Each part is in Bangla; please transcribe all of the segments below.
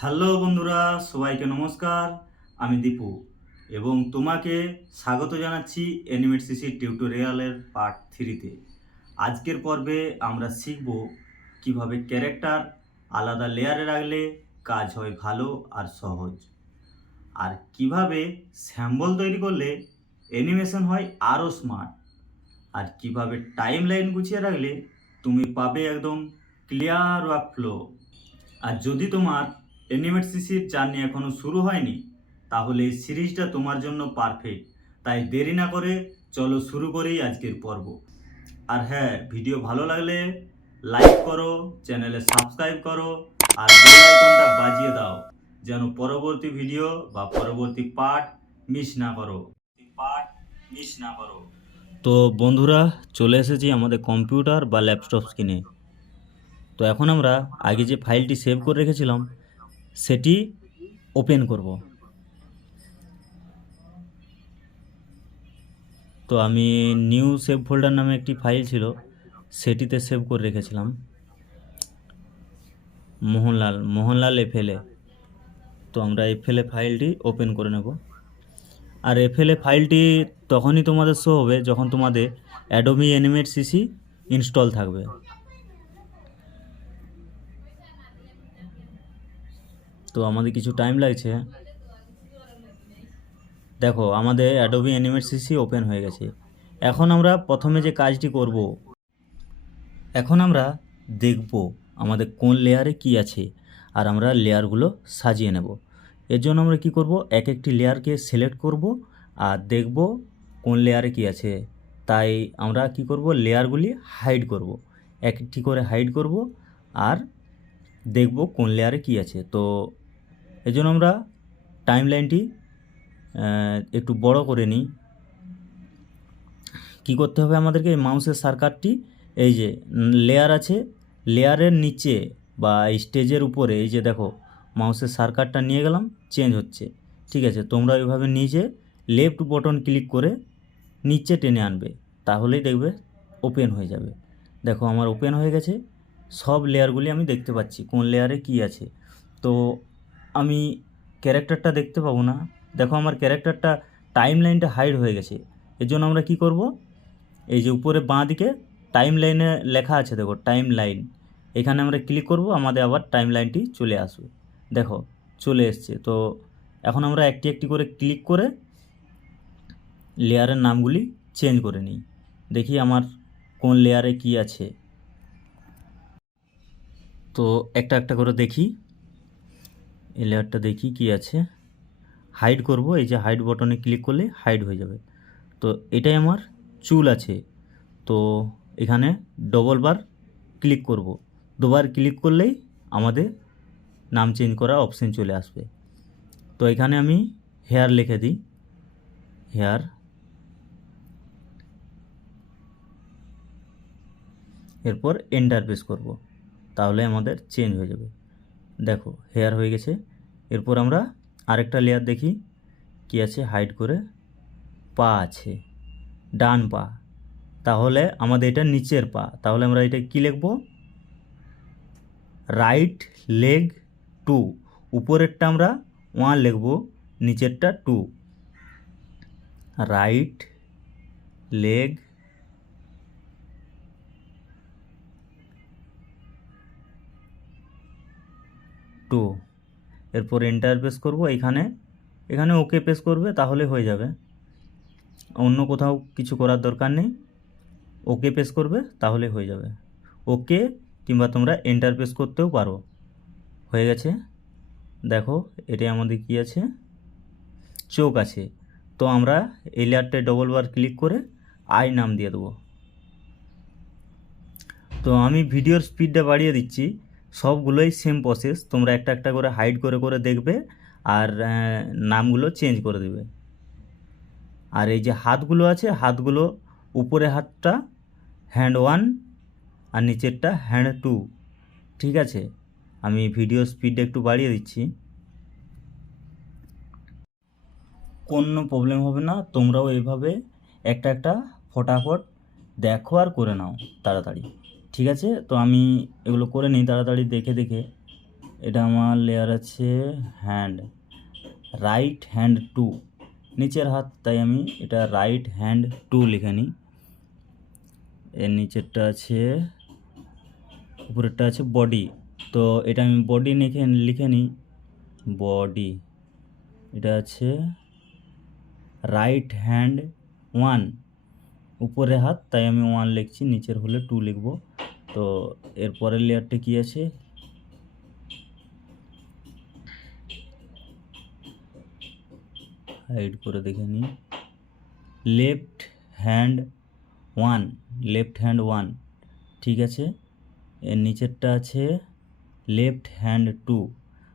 হ্যালো বন্ধুরা, সবাইকে নমস্কার, আমি দীপু এবং তোমাকে স্বাগত জানাচ্ছি অ্যানিমেট সিসি টিউটোরিয়ালের পার্ট থ্রিতে আজকের পর্বে আমরা শিখব কীভাবে ক্যারেক্টার আলাদা লেয়ারে রাখলে কাজ হয় ভালো আর সহজ। আর কীভাবে স্যাম্বল তৈরি করলে অ্যানিমেশন হয় আরও স্মার্ট আর কীভাবে টাইম লাইন গুছিয়ে রাখলে তুমি পাবে একদম ক্লিয়ার ওয়ার্ক ফ্লো আর যদি তোমার অ্যানিমেট সিসির জার্নি এখনও শুরু হয়নি। তাহলে এই সিরিজটা তোমার জন্য পারফেক্ট তাই দেরি না করে চলো শুরু করেই আজকের পর্ব। আর হ্যাঁ ভিডিও ভালো লাগলে লাইক করো চ্যানেলে সাবস্ক্রাইব করো, আর আইকনটা বাজিয়ে দাও, যেন পরবর্তী ভিডিও বা পরবর্তী পার্ট মিস না করো। পার্ট মিস না করো। তো বন্ধুরা, চলে এসেছি আমাদের কম্পিউটার বা ল্যাপটপ স্ক্রিনে তো এখন আমরা আগে যে ফাইলটি সেভ করে রেখেছিলাম সেটি ওপেন করব। তো আমি নিউ সেভ ফোল্ডার নামে একটি ফাইল ছিল, সেটিতে সেভ করে রেখেছিলাম। মোহনলাল মোহনলাল এফএলএ তো আমরা এফএলএ ফাইলটি ওপেন করে নেব। আর এফএলএ ফাইলটি তখনই তোমাদের শো হবে যখন তোমাদের অ্যাডোমি অ্যানিমেট সিসি ইনস্টল থাকবে। তো আমাদের কিছু টাইম লাগছে। দেখো, আমাদের অ্যাডোবি অ্যানিমেট সিসি ওপেন হয়ে গেছে। এখন আমরা প্রথমে যে কাজটি করব, এখন আমরা দেখব আমাদের কোন লেয়ারে কি আছে, আর আমরা লেয়ারগুলো সাজিয়ে নেব। এর জন্য আমরা কি করব, এক একটি লেয়ারকে সিলেক্ট করব, আর দেখব কোন লেয়ারে কি আছে। তাই আমরা কি করব লেয়ারগুলি হাইড করব। একটি করে হাইড করব, আর দেখব কোন লেয়ারে কি আছে। তো জন্য আমরা টাইম লাইনটি একটু বড় করে নিই। কী করতে হবে আমাদেরকে? এই মাউসের সার্কারটি এই যে লেয়ার আছে লেয়ারের নিচে বা স্টেজের উপরে, এই যে দেখো, মাউসের সার্কারটা নিয়ে গেলাম চেঞ্জ হচ্ছে। ঠিক আছে, তোমরা ওইভাবে নিচে লেফট বটন ক্লিক করে নিচে টেনে আনবে, তাহলেই দেখবে ওপেন হয়ে যাবে। দেখো, আমার ওপেন হয়ে গেছে, সব লেয়ারগুলি আমি দেখতে পাচ্ছি, কোন লেয়ারে কি আছে। তো আমি ক্যারেক্টারটা দেখতে পাবো না। দেখো আমার ক্যারেক্টারটা টাইম লাইনটা হাইড হয়ে গেছে। এর জন্য আমরা কি করব? এই যে উপরে বাঁ দিকে টাইম লাইনে লেখা আছে, দেখো টাইম লাইন এখানে আমরা ক্লিক করব, আমাদের আবার টাইম লাইনটি চলে আসবে। দেখো, চলে এসছে। তো এখন আমরা একটি একটি করে ক্লিক করে লেয়ারের নামগুলি চেঞ্জ করে নিই। দেখি আমার কোন লেয়ারে কি আছে। তো একটা একটা করে দেখি। এই লেয়ারটা দেখি কি আছে। হাইড করব, এই যে হাইড বটনে ক্লিক করলে হাইড হয়ে যাবে। তো এটাই আমার চুল আছে। তো এখানে ডবল বার ক্লিক করব। দুবার ক্লিক করলেই আমাদের নাম চেঞ্জ করা অপশন চলে আসবে। তো এখানে আমি হেয়ার লিখে দিই। হেয়ার এরপর এন্টার প্রেস করব। তাহলে আমাদের চেঞ্জ হয়ে যাবে। দেখো হেয়ার হয়ে গেছে। এরপর আমরা আরেকটা লেয়ার দেখি। কি আছে? হাইড করে পা আছে। ডান পা। তাহলে আমাদের এটা নিচের পা। তাহলে আমরা এটা কি লিখব? রাইট লেগ টু উপরেরটা আমরা ওয়ান লিখব, নিচেরটা টু রাইট লেগ টু এরপর এন্টার প্রেস করব, এখানে এখানে ওকে প্রেস করবে, তাহলে হয়ে যাবে। অন্য কোথাও কিছু করার দরকার নেই ওকে প্রেস করবে, তাহলে হয়ে যাবে। ওকে কিংবা তোমরা এন্টার প্রেস করতেও পারো। হয়ে গেছে। দেখো এটা আমাদের কি আছে? চোখ আছে। তো আমরা এই লেয়ারটায় ডবল বার ক্লিক করে আই নাম দিয়ে দেবো। তো আমি ভিডিওর স্পিডটা বাড়িয়ে দিচ্ছি। সবগুলোই সেম প্রসেস তোমরা একটা একটা করে হাইড করে করে দেখবে আর নামগুলো চেঞ্জ করে দেবে। আর এই যে হাতগুলো আছে, হাতগুলো উপরে হাতটা হ্যান্ড ওয়ান আর নিচেরটা হ্যান্ড টু ঠিক আছে? আমি ভিডিও স্পিডটা একটু বাড়িয়ে দিচ্ছি। কোনো প্রবলেম হবে না, তোমরাও এইভাবে একটা একটা ফটাফট দেখো আর করে নাও, তাড়াতাড়ি। ঠিক আছে? তো আমি এগুলো করে নিই তাড়াতাড়ি দেখে দেখে। এটা আমার লেয়ার আছে হ্যান্ড রাইট হ্যান্ড টু নিচের হাত তাই আমি এটা রাইট হ্যান্ড টু লিখে নিই। এর নিচেরটা আছে, উপরেরটা আছে বডি তো এটা আমি বডি লিখে লিখে নিই। বডি এটা আছে রাইট হ্যান্ড ওয়ান উপরে হাত, তাই আমি ওয়ান লিখছি, নিচের হলে টু লিখব। তো এর পরের লেয়ারটা কি আছে? হাইড করে দেখে নিই। Left hand one left hand one ঠিক আছে? এর নিচেরটা আছে লেফট হ্যান্ড টু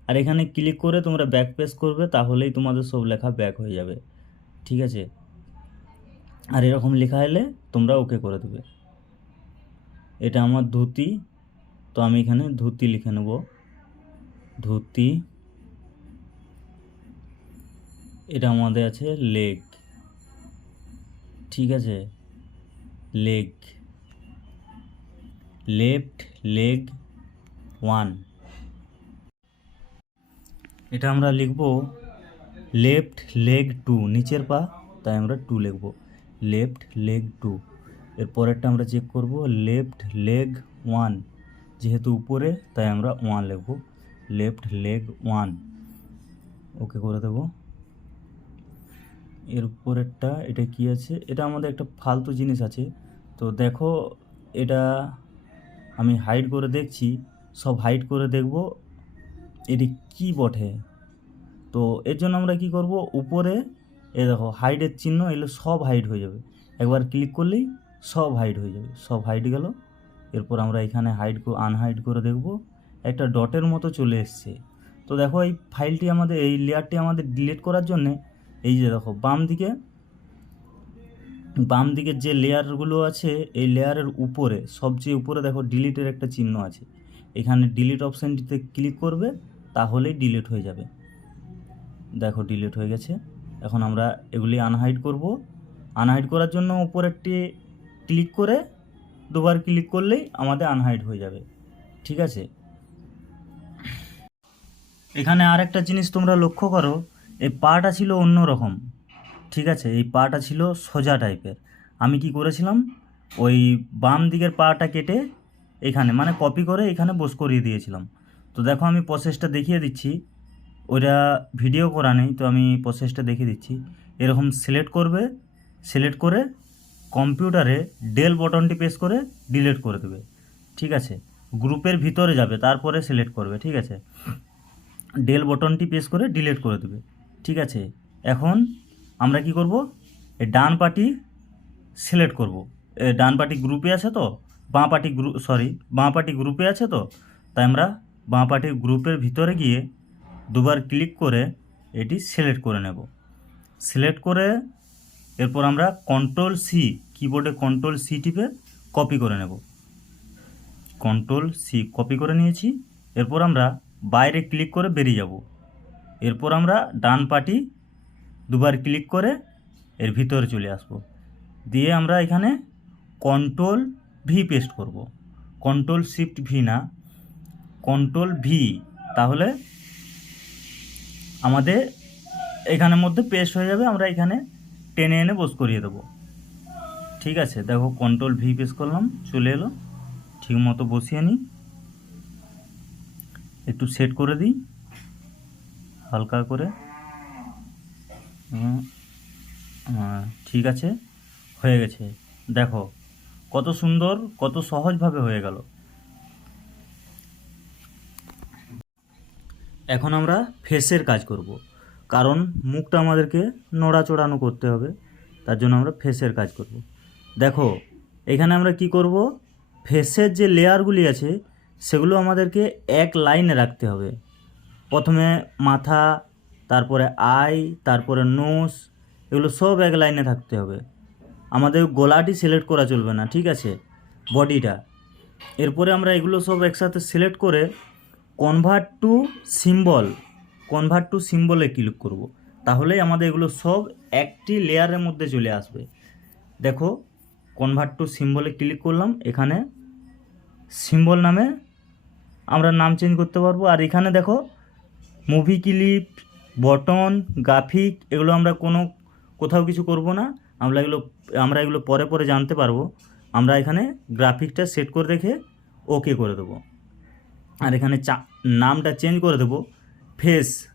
আর এখানে ক্লিক করে তোমরা ব্যাক পেস করবে, তাহলেই তোমাদের সব লেখা ব্যাক হয়ে যাবে। ঠিক আছে? আর এরকম লেখা এলে তোমরা ওকে করে দেবে। এটা আমার ধুতি, তো আমি এখানে ধুতি লিখে নেব। ধুতি, এটা আমাদের আছে লেগ। ঠিক আছে? লেগ। Left leg one. এটা আমরা লিখব লেফট লেগ টু, নিচের পা, তাই আমরা টু লিখব। Left leg two. এর পরেরটা আমরা চেক করব, লেফট লেগ ওয়ান। যেহেতু উপরে, তাই আমরা ওয়ান লিখব। Left leg one. ওকে করে দেব। এর উপরেরটা এটা কি আছে? এটা আমাদের একটা ফালতু জিনিস আছে। তো দেখো, এটা আমি হাইড করে দেখছি। সব হাইড করে দেখব, এটি কি বটে? তো এর জন্য আমরা কি করব? উপরে এ দেখো হাইডের চিহ্ন এগুলো সব হাইড হয়ে যাবে। একবার ক্লিক করলেই সব হাইড হয়ে যাবে। সব হাইড গেল। এরপর আমরা এখানে হাইড আনহাইড করে দেখব। একটা ডটের মতো চলে এসছে। তো দেখো, এই ফাইলটি আমাদের, এই লেয়ারটি আমাদের ডিলিট করার জন্যে, এই যে দেখো, বাম দিকে, বাম দিকের যে লেয়ারগুলো আছে, এই লেয়ারের উপরে, সবচেয়ে উপরে দেখো ডিলিটের একটা চিহ্ন আছে। এখানে ডিলিট অপশানটিতে ক্লিক করবে, তাহলেই ডিলিট হয়ে যাবে। দেখো ডিলিট হয়ে গেছে। এখন আমরা এগুলি আনহাইড করব। আনহাইড করার জন্য উপরেরটি ক্লিক করে দুবার ক্লিক করলেই আমাদের আনহাইড হয়ে যাবে। ঠিক আছে? এখানে আর একটা জিনিস তোমরা লক্ষ্য করো, এই পাটা ছিল অন্য রকম। ঠিক আছে? এই পাটা ছিল সোজা টাইপের। আমি কি করেছিলাম? ওই বাম দিকের পাটা কেটে এখানে মানে কপি করে এখানে বস করিয়ে দিয়েছিলাম। তো দেখো আমি প্রসেসটা দেখিয়ে দিচ্ছি। ওইটা ভিডিও করা নেই, তো আমি প্রসেসটা দেখিয়ে দিচ্ছি। এরকম সিলেক্ট করবে সিলেক্ট করে কম্পিউটারে ডেল বটনটি প্রেস করে ডিলিট করে দেবে। ঠিক আছে? গ্রুপের ভিতরে যাবে, তারপরে সিলেক্ট করবে, ঠিক আছে? ডেল বটনটি প্রেস করে ডিলিট করে দেবে। ঠিক আছে? এখন আমরা কি করব? ডান পার্টি সিলেক্ট করব। ডান পার্টি গ্রুপে আছে তো? বাঁ পার্টি গ্রুপ সরি বাঁ পার্টি গ্রুপে আছে তো? তাই আমরা বাঁ পাটির গ্রুপের ভিতরে গিয়ে দুবার ক্লিক করে এটি সিলেক্ট করে নেব। সিলেক্ট করে এরপর আমরা কন্ট্রোল সি, কিবোর্ডে কন্ট্রোল সি টিপে কপি করে নেব। কন্ট্রোল সি কপি করে নিয়েছি। এরপর আমরা বাইরে ক্লিক করে বেরিয়ে যাব। এরপর আমরা ডান পাটি দুবার ক্লিক করে এর ভিতরে চলে আসব। দিয়ে আমরা এখানে কন্ট্রোল ভি পেস্ট করব। কন্ট্রোল শিফট ভি না, কন্ট্রোল ভি, তাহলে আমাদের এখানের মধ্যে পেস্ট হয়ে যাবে আমরা এখানে টেনে এনে বোস করিয়ে দেবো। ঠিক আছে? দেখো কন্ট্রোল ভি পেস্ট করলাম চলে এলো। ঠিক মতো বসিয়ে নিই। একটু সেট করে দিই। হালকা করে। হ্যাঁ, ঠিক আছে? হয়ে গেছে। দেখো কত সুন্দর কত সহজভাবে হয়ে গেল। এখন আমরা ফেসের কাজ করব। কারণ মুখটা আমাদেরকে নড়াচড়ানো করতে হবে, তার জন্য আমরা ফেসের কাজ করব। দেখো, এখানে আমরা কি করব? ফেসের যে লেয়ারগুলি আছে, সেগুলো আমাদেরকে এক লাইনে রাখতে হবে। প্রথমে মাথা, তারপরে আই, তারপরে নোস, এগুলো সব এক লাইনে থাকতে হবে। আমাদের গলাটি সিলেক্ট করা চলবে না, ঠিক আছে? বডিটা। এরপরে আমরা এগুলো সব একসাথে সিলেক্ট করে convert to symbol convert to সিম্বলে click করব। তাহলেই আমাদের এগুলো সব একটি লেয়ারের মধ্যে চলে আসবে। দেখো কনভার্ট টু সিম্বলে ক্লিক করলাম, এখানে সিম্বল নামে আমরা নাম চেঞ্জ করতে পারব। আর এখানে দেখো মুভি ক্লিপ বটন গ্রাফিক এগুলো আমরা কোনো, কোথাও কিছু করব না। আমরা এগুলো আমরা এগুলো পরে পরে জানতে পারব। আমরা এখানে গ্রাফিকটা সেট করে রেখে ওকে করে দেবো। আর এখানে চা নামটা চেঞ্জ করে দেবো। ফেস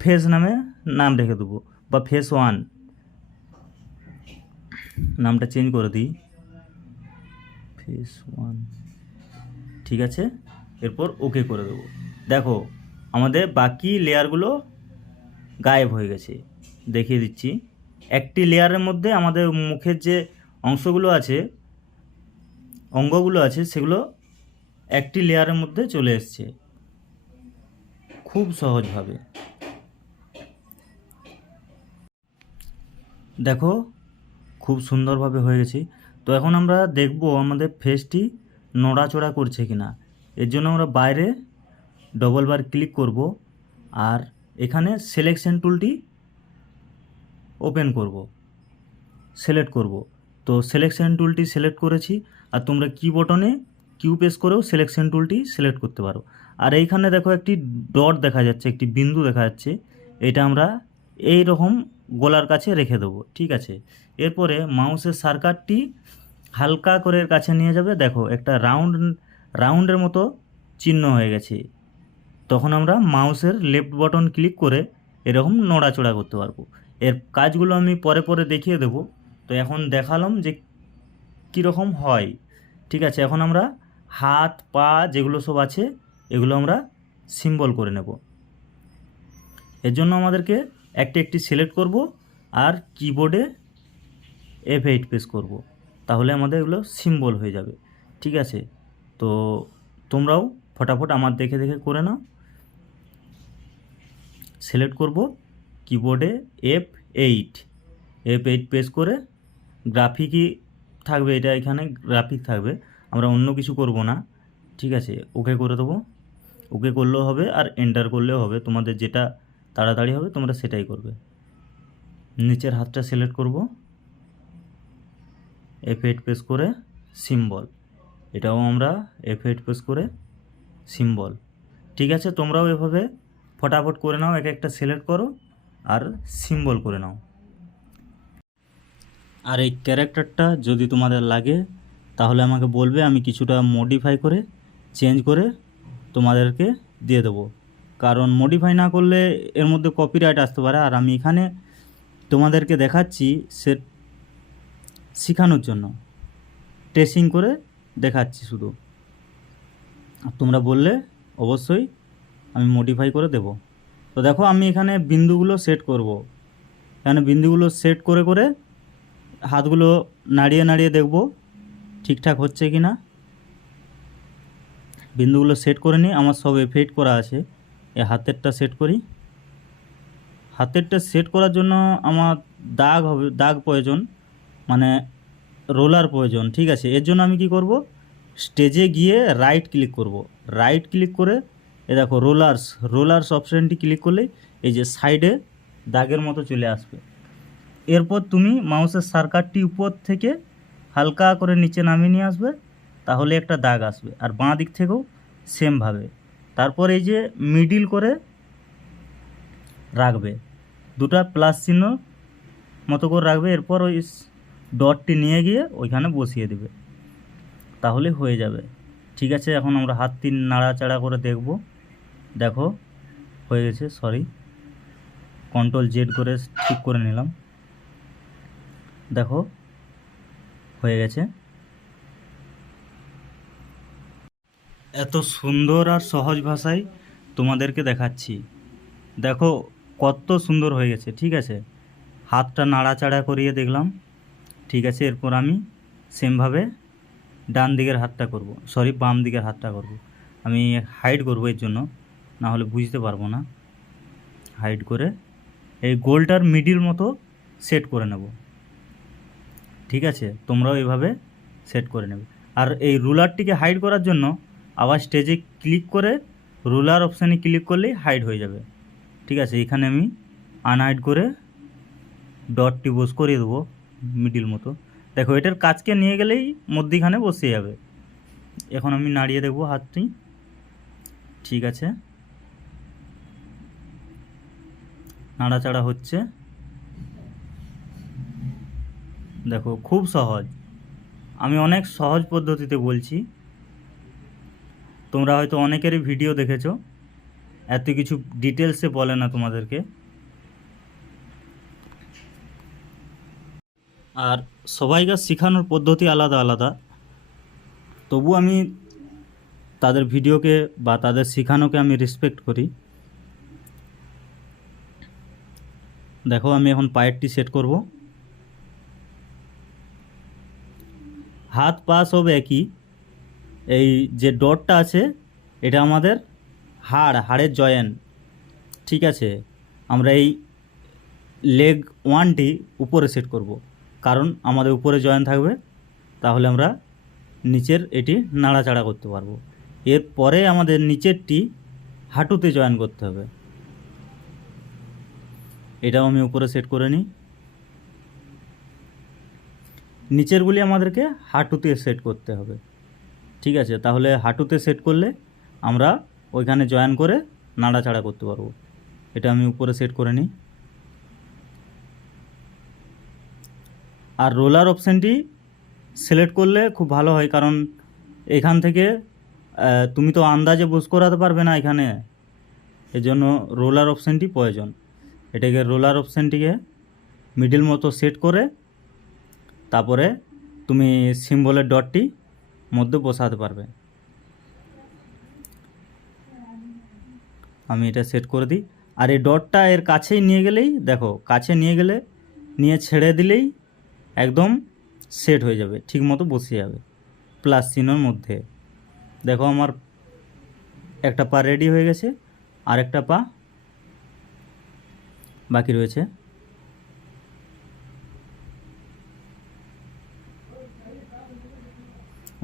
ফেস নামে নাম রেখে দেবো বা ফেস ওয়ান। নামটা চেঞ্জ করে দিই। Face one. ঠিক আছে? এরপর ওকে করে দেবো। দেখো, আমাদের বাকি লেয়ারগুলো গায়েব হয়ে গেছে। দেখিয়ে দিচ্ছি। একটি লেয়ারের মধ্যে আমাদের মুখের যে অংশগুলো আছে, অঙ্গগুলো আছে, সেগুলো একটি লেয়ারের মধ্যে চলে এসছে। খুব সহজভাবে। দেখো, খুব সুন্দরভাবে হয়ে গেছে। তো এখন আমরা দেখব আমাদের ফেসটি নড়াচড়া করছে কিনা। এর জন্য আমরা বাইরে ডবল বার ক্লিক করব আর এখানে সিলেকশন টুলটি ওপেন করব সিলেক্ট করব। তো সিলেকশন টুলটি সিলেক্ট করেছি আর তোমরা কি বটনে কিউ প্রেস করেও সিলেকশন টুলটি সিলেক্ট করতে পারো। আর এইখানে দেখো একটি ডট দেখা যাচ্ছে, একটি বিন্দু দেখা যাচ্ছে। এটা আমরা এই রকম গোলার কাছে রেখে দেবো, ঠিক আছে? এরপরে মাউসের সার্কারটি হালকা করে কাছে নিয়ে যাবে। দেখো, একটা রাউন্ড রাউন্ডের মতো চিহ্ন হয়ে গেছে। তখন আমরা মাউসের লেফট বটন ক্লিক করে এরকম নড়াচড়া করতে পারব। এর কাজগুলো আমি পরে পরে দেখিয়ে দেবো। তো এখন দেখালাম যে কীরকম হয়, ঠিক আছে? এখন আমরা হাত, পা যেগুলো সব আছে, এগুলো আমরা সিম্বল করে নেব। এর জন্য আমাদেরকে একটি একটি সিলেক্ট করব আর কিবোর্ডে এফ এইট প্রেস করব। তাহলে আমাদের এগুলো সিম্বল হয়ে যাবে। ঠিক আছে? তো তোমরাও ফটাফট আমার দেখে দেখে করে নাও। সিলেক্ট করব কিবোর্ডে F eight F eight press করে গ্রাফিকই থাকবে, এটা এখানে গ্রাফিক থাকবে। আমরা অন্য কিছু করব না, ঠিক আছে? ওকে করে দেবো। ওকে করলেও হবে আর এন্টার করলেও হবে। তোমাদের যেটা তাড়াতাড়ি হবে, তোমরা সেটাই করবে। নিচের হাতটা সিলেক্ট করব। এফ এইট প্রেস করে সিম্বল এটাও আমরা এফ এইট প্রেস করে সিম্বল ঠিক আছে, তোমরাও এভাবে ফটাফট করে নাও, এক একটা সিলেক্ট করো আর সিম্বল করে নাও। আর এই ক্যারেক্টারটা যদি তোমাদের লাগে তাহলে আমাকে বলবে, আমি কিছুটা মডিফাই করে চেঞ্জ করে তোমাদেরকে দিয়ে দেবো। কারণ মডিফাই না করলে এর মধ্যে কপিরাইট আসতে পারে। আর আমি এখানে তোমাদেরকে দেখাচ্ছি সে শেখানোর জন্য। টেস্টিং করে দেখাচ্ছি শুধু। তোমরা বললে অবশ্যই আমি মডিফাই করে দেব। তো দেখো, আমি এখানে বিন্দুগুলো সেট করব। এখানে বিন্দুগুলো সেট করে করে হাতগুলো নাড়িয়ে নাড়িয়ে দেখব। ঠিকঠাক হচ্ছে কি না বিন্দুগুলো সেট করে নিই, আমার সব এফেক্ট করা আছে। এ হাতেরটা সেট করি। হাতেরটা সেট করার জন্য আমার দাগ হবে, দাগ প্রয়োজন মানে রোলার প্রয়োজন, ঠিক আছে? এর জন্য আমি কি করব? স্টেজে গিয়ে রাইট ক্লিক করব। রাইট ক্লিক করে, এ দেখো রোলার্স রোলার্স অপশানটি ক্লিক করলেই এই যে সাইডে দাগের মতো চলে আসবে। এরপর তুমি মাউসের সার্কারটি উপর থেকে হালকা করে নিচে নামিয়ে নিয়ে আসবে, তাহলে একটা দাগ আসবে। আর বাঁ দিক থেকেও সেমভাবে তারপর এই যে মিডিল করে রাখবে, দুটা প্লাস চিহ্ন মতো করে রাখবে, এরপর ওই ডটটি নিয়ে গিয়ে ওইখানে বসিয়ে দেবে। তাহলে হয়ে যাবে। ঠিক আছে, এখন আমরা হাত তিন নাড়াচাড়া করে দেখব। দেখো, হয়ে গেছে সরি কন্ট্রোল জেড করে ঠিক করে নিলাম। দেখো হয়ে গেছে। এত সুন্দর আর সহজ ভাষায় তোমাদেরকে দেখাচ্ছি। দেখো, কত সুন্দর হয়ে গেছে, ঠিক আছে? হাতটা নাড়াচাড়া করিয়ে দেখলাম। ঠিক আছে, এরপর আমি সেমভাবে ডান দিকের হাতটা করব। সরি, বাম দিকের হাতটা করব। আমি হাইড করব এর জন্য না হলে বুঝতে পারব না। হাইড করে এই গোলটার মিডিল মতো সেট করে নেব। ঠিক আছে? তোমরাও এভাবে সেট করে নেবে। আর এই রুলারটিকে হাইড করার জন্য আবার স্টেজে ক্লিক করে রুলার অপশানে ক্লিক করলেই হাইড হয়ে যাবে। ঠিক আছে? এখানে আমি আনহাইড করে ডটটি বোস করিয়ে দেবো মিডিল মতো। দেখো, এটার কাজকে নিয়ে গেলেই মধ্যিখানে বসে যাবে। এখন আমি নাড়িয়ে দেখব হাতটি। ঠিক আছে? নাড়াচাড়া হচ্ছে। দেখো, খুব সহজ। আমি অনেক সহজ পদ্ধতিতে বলছি। তোমরা হয়তো অনেকেরই ভিডিও দেখেছ। এত কিছু ডিটেলসে বলে না তোমাদেরকে। আর সবাইকার শেখানোর পদ্ধতি আলাদা আলাদা। তবু আমি তাদের ভিডিওকে বা তাদের শেখানোকে আমি রেসপেক্ট করি। দেখো, আমি এখন পায়েরটি সেট করব। হাত পা সব একই। এই যে ডটটা আছে, এটা আমাদের হাড়, হাড়ের জয়েন। ঠিক আছে, আমরা এই লেগ ওয়ানটি উপরে সেট করব। কারণ আমাদের উপরে জয়েন থাকবে, তাহলে আমরা নিচের এটি নাড়াচাড়া করতে পারব। এরপরে আমাদের নিচেরটি হাঁটুতে জয়েন করতে হবে। এটাও আমি উপরে সেট করে নিই। নিচেরগুলি আমাদেরকে হাঁটুতে সেট করতে হবে। ঠিক আছে? তাহলে হাঁটুতে সেট করলে আমরা ওইখানে জয়েন করে নাড়াচাড়া করতে পারব। এটা আমি উপরে সেট করে নিই। আর রোলার অপশানটি সিলেক্ট করলে খুব ভালো হয়, কারণ এখান থেকে তুমি তো আন্দাজে বুঝ করাতে পারবে না এখানে। এজন্য রোলার অপশানটি প্রয়োজন। এটাকে রোলার অপশানটিকে মিডিল মতো সেট করে তারপরে তুমি সিম্বলের ডটটি মধ্যে বসাতে পারবে। আমি এটা সেট করে দিই। আর এই ডটটা এর কাছেই নিয়ে গেলেই, দেখো, কাছে নিয়ে গেলে, নিয়ে ছেড়ে দিলেই একদম সেট হয়ে যাবে, ঠিক মতো বসে যাবে প্লাস চিহ্নর মধ্যে। দেখো আমার একটা পা রেডি হয়ে গেছে আর একটা পা বাকি রয়েছে।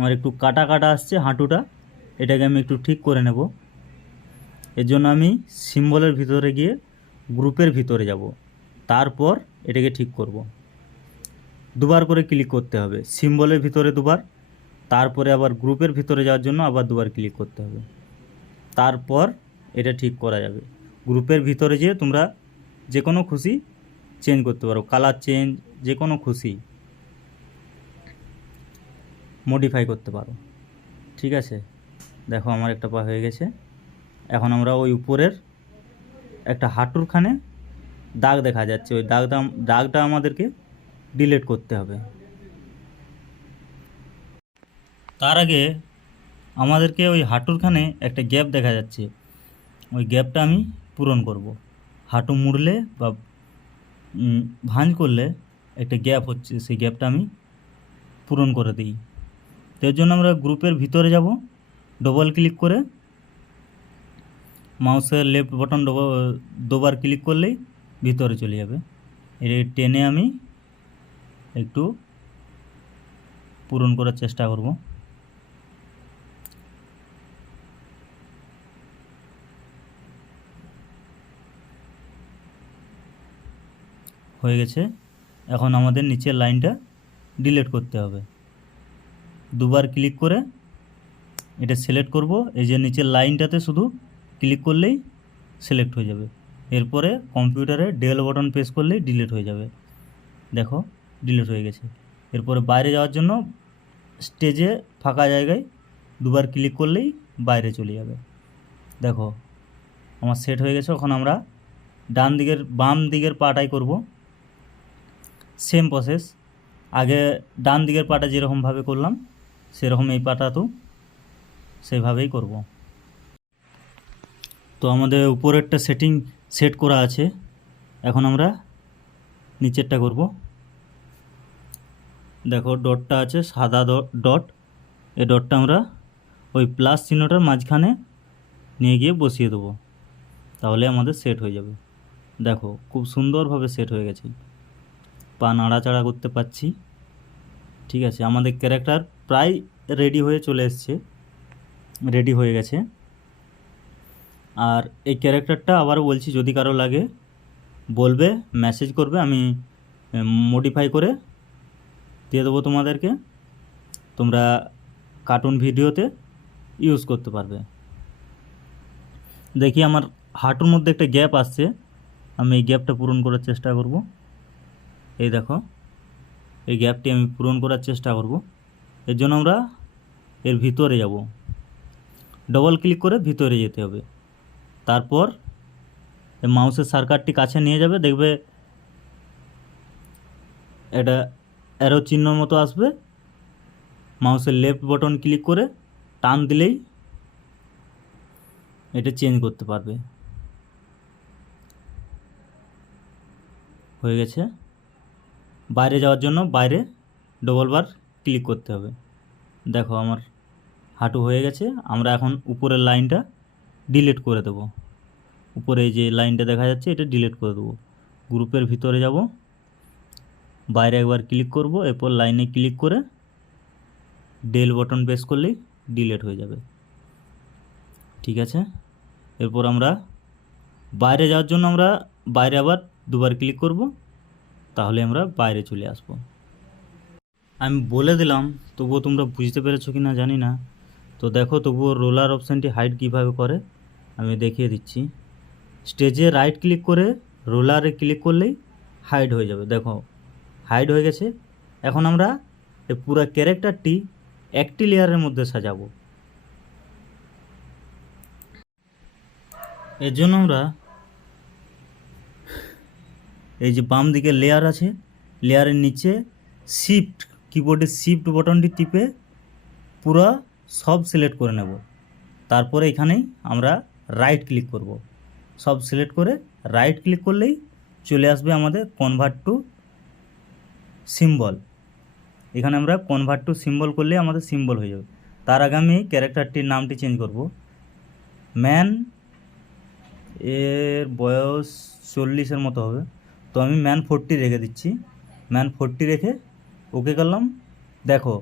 আমার একটু কাটা কাটা আসছে হাঁটুটা। এটাকে আমি একটু ঠিক করে নেব। এর জন্য আমি সিম্বলের ভিতরে গিয়ে গ্রুপের ভিতরে যাব। তারপর এটাকে ঠিক করব। দুবার করে ক্লিক করতে হবে। সিম্বলের ভিতরে দুবার, তারপরে আবার গ্রুপের ভিতরে যাওয়ার জন্য আবার দুবার ক্লিক করতে হবে। তারপর এটা ঠিক করা যাবে। গ্রুপের ভিতরে যেয়ে তোমরা যে কোনো খুশি চেঞ্জ করতে পারো। কালার চেঞ্জ যে কোনো খুশি। মডিফাই করতে পারো। ঠিক আছে? দেখো আমার একটা পা হয়ে গেছে। এখন আমরা ওই উপরের একটা হাঁটুরখানে দাগ দেখা যাচ্ছে। ওই দাগটা দাগটা আমাদেরকে ডিলিট করতে হবে। তার আগে আমাদেরকে ওই হাঁটুরখানে একটা গ্যাপ দেখা যাচ্ছে। ওই গ্যাপটা আমি পূরণ করব। হাঁটু মুড়লে বা ভাঁজ করলে একটা গ্যাপ হচ্ছে। সেই গ্যাপটা আমি পূরণ করে দিই। তো এর জন্য আমরা গ্রুপের ভিতরে যাব ডবল ক্লিক করে মাউসের লেফট বটন দুবার ক্লিক করলেই ভিতরে চলে যাবে। এর টেনে আমি একটু পূরণ করার চেষ্টা করব। হয়ে গেছে। এখন আমাদের নিচের লাইনটা ডিলিট করতে হবে। দুবার ক্লিক করে এটা সিলেক্ট করব। এই যে নিচের লাইনটাতে শুধু ক্লিক করলেই সিলেক্ট হয়ে যাবে। এরপরে কম্পিউটারে ডেল বটন প্রেস করলেই ডিলিট হয়ে যাবে। দেখো ডিলিট হয়ে গেছে। এরপরে বাইরে যাওয়ার জন্য স্টেজে ফাঁকা জায়গায় দুবার ক্লিক করলেই বাইরে চলে যাবে। দেখো, আমার সেট হয়ে গেছে। এখন আমরা ডান দিকের, বাম দিকের পাটাই করব। সেম প্রসেস আগে ডান দিকের পাটা যেরকমভাবে করলাম সেরকম এই তো সেভাবেই করব। তো আমাদের উপরেরটা সেটিং সেট করা আছে। এখন আমরা নিচেরটা করব। দেখো ডটটা আছে সাদা ডট। এই ডটটা আমরা ওই প্লাস চিহ্নটার মাঝখানে নিয়ে গিয়ে বসিয়ে দেবো। তাহলে আমাদের সেট হয়ে যাবে। দেখো খুব সুন্দরভাবে সেট হয়ে গেছে। পা নাড়াচাড়া করতে পারছি। ঠিক আছে, আমাদের ক্যারেক্টার প্রায় রেডি হয়ে চলে এসছে রেডি হয়ে গেছে। আর এই ক্যারেক্টারটা আবারও বলছি, যদি কারও লাগে, বলবে মেসেজ করবে, আমি মডিফাই করে দিয়ে দেবো তোমাদেরকে। তোমরা কার্টুন ভিডিওতে ইউজ করতে পারবে। দেখি আমার হাঁটুর মধ্যে একটা গ্যাপ আসছে, আমি এই গ্যাপটা পূরণ করার চেষ্টা করব। এই দেখো। এই গ্যাপটি আমি পূরণ করার চেষ্টা করব। এর জন্য আমরা এর ভিতরে যাব। ডবল ক্লিক করে ভিতরে যেতে হবে। তারপর মাউসের সার্কারটি কাছে নিয়ে যাবে। দেখবে এটা অ্যারো চিহ্ন মতো আসবে। মাউসের লেফট বটন ক্লিক করে টান দিলেই এটা চেঞ্জ করতে পারবে। হয়ে গেছে। বাইরে যাওয়ার জন্য বাইরে ডবল বার ক্লিক করতে হবে। দেখো আমার হাঁটু হয়ে গেছে, আমরা এখন উপরের লাইনটা ডিলিট করে দেবো। উপরে যে লাইনটা দেখা যাচ্ছে, এটা ডিলিট করে দেবো। গ্রুপের ভিতরে যাব, বাইরে একবার ক্লিক করব, এরপর লাইনে ক্লিক করে ডেল বটন প্রেস করলেই ডিলিট হয়ে যাবে। ঠিক আছে? এরপর আমরা বাইরে যাওয়ার জন্য আমরা বাইরে আবার দুবার ক্লিক করব। তাহলে আমরা বাইরে চলে আসব। আমি বলে দিলাম, তবুও তোমরা বুঝতে পেরেছ কি না জানি না। তো দেখো, তবুও রোলার অপশানটি হাইড কীভাবে করে, আমি দেখিয়ে দিচ্ছি। স্টেজে রাইট ক্লিক করে রোলারে ক্লিক করলেই হাইড হয়ে যাবে। দেখো হাইড হয়ে গেছে। এখন আমরা এই পুরো ক্যারেক্টারটি একটি লেয়ারের মধ্যে সাজাবো। এর জন্য আমরা এই যে বাম দিকে লেয়ার আছে লেয়ারের নিচে শিফট কিবোর্ডে শিফট বটনটি টিপে পুরো সব সিলেক্ট করে নেব। তারপরে এখানেই আমরা রাইট ক্লিক করব। সব সিলেক্ট করে রাইট ক্লিক করলেই চলে আসবে আমাদের কনভার্ট টু সিম্বল এখানে আমরা কনভার্ট টু সিম্বল করলে আমাদের সিম্বল হয়ে যাবে। তার আগে আমি ক্যারেক্টারটির নামটি চেঞ্জ করব। ম্যান এর বয়স চল্লিশের মতো হবে। তো আমি ম্যান ফোরটি রেখে দিচ্ছি। ম্যান ফোরটি রেখে ওকে করলাম। দেখো,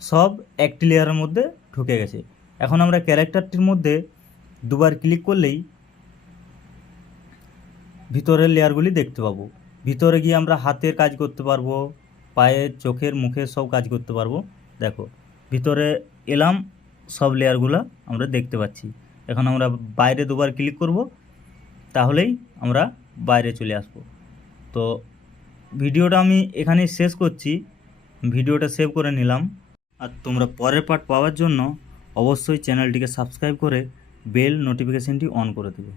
সব একটি লেয়ারের মধ্যে ঢুকে গেছে। এখন আমরা ক্যারেক্টারটির মধ্যে দুবার ক্লিক করলেই ভিতরের লেয়ারগুলি দেখতে পাবো। ভিতরে গিয়ে আমরা হাতের কাজ করতে পারব পায়ের চোখের, মুখের সব কাজ করতে পারব। দেখো, ভিতরে এলাম, সব লেয়ারগুলো আমরা দেখতে পাচ্ছি। এখন আমরা বাইরে দুবার ক্লিক করব, তাহলেই আমরা বাইরে চলে আসব। তো ভিডিওটা আমি এখানেই শেষ করছি। ভিডিওটা সেভ করে নিলাম। আর তোমরা পরের পার্ট পাওয়ার জন্য অবশ্যই চ্যানেলটিকে সাবস্ক্রাইব করে বেল নোটিফিকেশনটি অন করে দেবে।